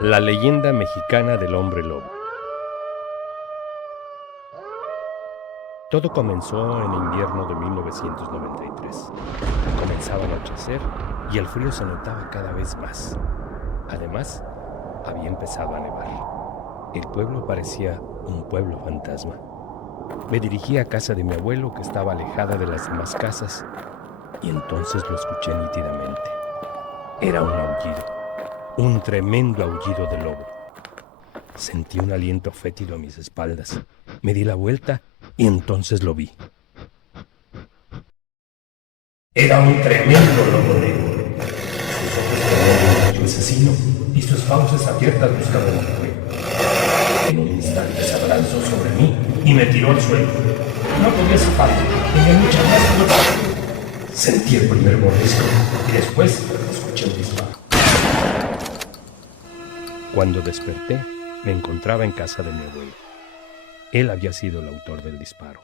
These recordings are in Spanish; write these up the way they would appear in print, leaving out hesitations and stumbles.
La leyenda mexicana del hombre lobo. Todo comenzó en invierno de 1993. Comenzaba a anochecer y el frío se notaba cada vez más. Además, había empezado a nevar. El pueblo parecía un pueblo fantasma. Me dirigí a casa de mi abuelo, que estaba alejada de las demás casas, y entonces lo escuché nítidamente. Era un aullido, un tremendo aullido de lobo. Sentí un aliento fétido a mis espaldas. Me di la vuelta y entonces lo vi. Era un tremendo lobo negro. Sus ojos tenían un asesino y sus fauces abiertas buscaban mi cuello. En un instante se abalanzó sobre mí y me tiró al suelo. No podía zafar, tenía mucha más fuerza. Sentí el primer mordisco y después escuché un disparo. Cuando desperté, me encontraba en casa de mi abuelo. Él había sido el autor del disparo.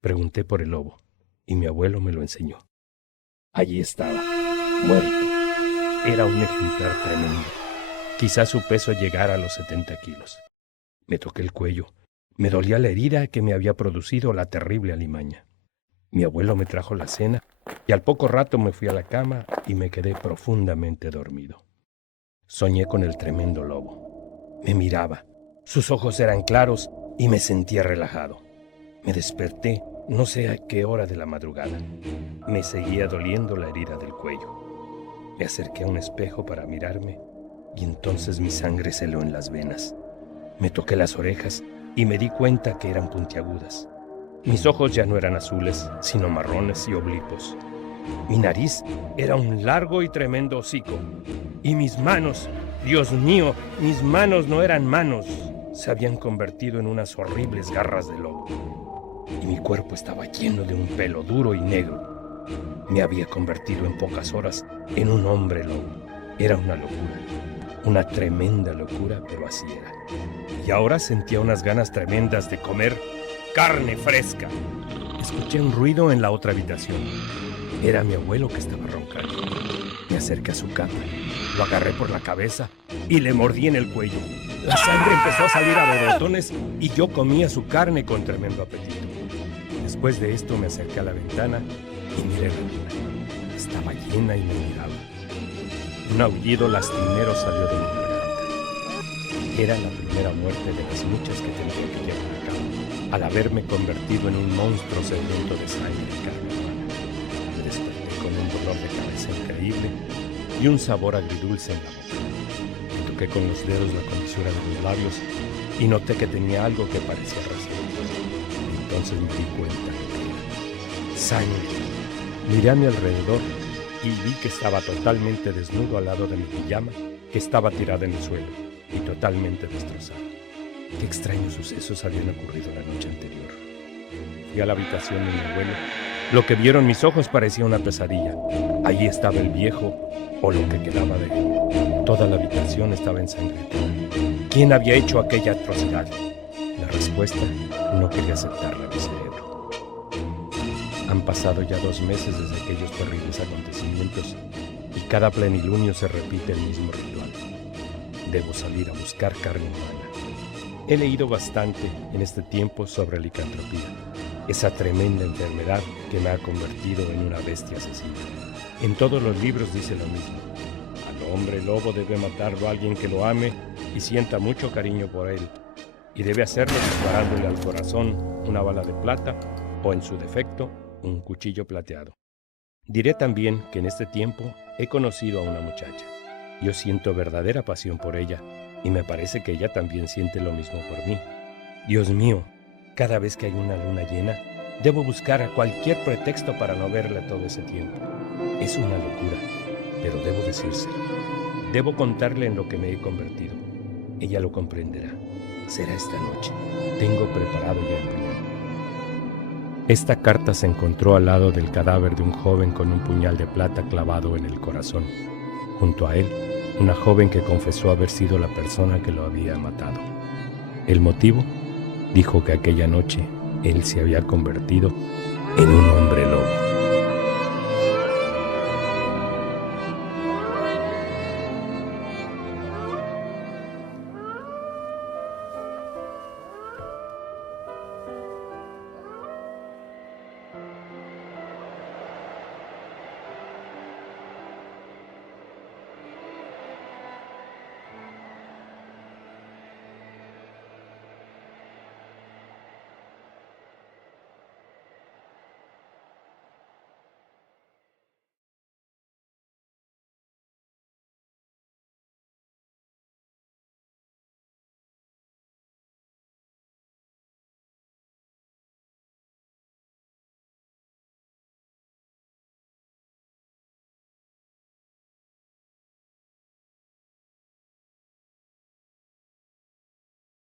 Pregunté por el lobo y mi abuelo me lo enseñó. Allí estaba, muerto. Era un ejemplar tremendo. Quizás su peso llegara a los 70 kilos. Me toqué el cuello. Me dolía la herida que me había producido la terrible alimaña. Mi abuelo me trajo la cena y al poco rato me fui a la cama y me quedé profundamente dormido. Soñé con el tremendo lobo. Me miraba. Sus ojos eran claros y me sentía relajado. Me desperté, no sé a qué hora de la madrugada. Me seguía doliendo la herida del cuello. Me acerqué a un espejo para mirarme y entonces mi sangre se heló en las venas. Me toqué las orejas y me di cuenta que eran puntiagudas. Mis ojos ya no eran azules, sino marrones y oblicuos. Mi nariz era un largo y tremendo hocico. Y mis manos, Dios mío, mis manos no eran manos. Se habían convertido en unas horribles garras de lobo. Y mi cuerpo estaba lleno de un pelo duro y negro. Me había convertido en pocas horas en un hombre lobo. Era una locura, una tremenda locura, pero así era. Y ahora sentía unas ganas tremendas de comer carne fresca. Escuché un ruido en la otra habitación. Era mi abuelo que estaba roncando. Me acerqué a su cama, lo agarré por la cabeza y le mordí en el cuello. La sangre empezó a salir a borbotones y yo comía su carne con tremendo apetito. Después de esto me acerqué a la ventana y miré la luna. Estaba llena y me miraba. Un aullido lastimero salió de mi garganta. Era la primera muerte de las muchas que tendría que llevar a cabo al haberme convertido en un monstruo sediento de sangre y carne humana. Me desperté con un dolor de cabeza increíble y un sabor agridulce en la boca. Me toqué con los dedos la comisura de mis labios y noté que tenía algo que parecía resquemor. Entonces me di cuenta que era sangre. Miré a mi alrededor y vi que estaba totalmente desnudo al lado de mi pijama, que estaba tirada en el suelo y totalmente destrozada. Qué extraños sucesos habían ocurrido la noche anterior. Fui a la habitación de mi abuelo. Lo que vieron mis ojos parecía una pesadilla. Allí estaba el viejo, o lo que quedaba de él. Toda la habitación estaba ensangrentada. ¿Quién había hecho aquella atrocidad? La respuesta no quería aceptarla en mi cerebro. Han pasado ya 2 meses desde aquellos terribles acontecimientos y cada plenilunio se repite el mismo ritual. Debo salir a buscar carne humana. He leído bastante en este tiempo sobre licantropía, esa tremenda enfermedad que me ha convertido en una bestia asesina. En todos los libros dice lo mismo. Al hombre lobo debe matarlo a alguien que lo ame y sienta mucho cariño por él, y debe hacerlo disparándole al corazón una bala de plata o, en su defecto, un cuchillo plateado. Diré también que en este tiempo he conocido a una muchacha. Yo siento verdadera pasión por ella y me parece que ella también siente lo mismo por mí. Dios mío, cada vez que hay una luna llena, debo buscar cualquier pretexto para no verla todo ese tiempo. Es una locura, pero debo decírselo. Debo contarle en lo que me he convertido. Ella lo comprenderá. Será esta noche. Tengo preparado ya el puñal. Esta carta se encontró al lado del cadáver de un joven con un puñal de plata clavado en el corazón. Junto a él, una joven que confesó haber sido la persona que lo había matado. ¿El motivo? Dijo que aquella noche él se había convertido en un hombre lobo.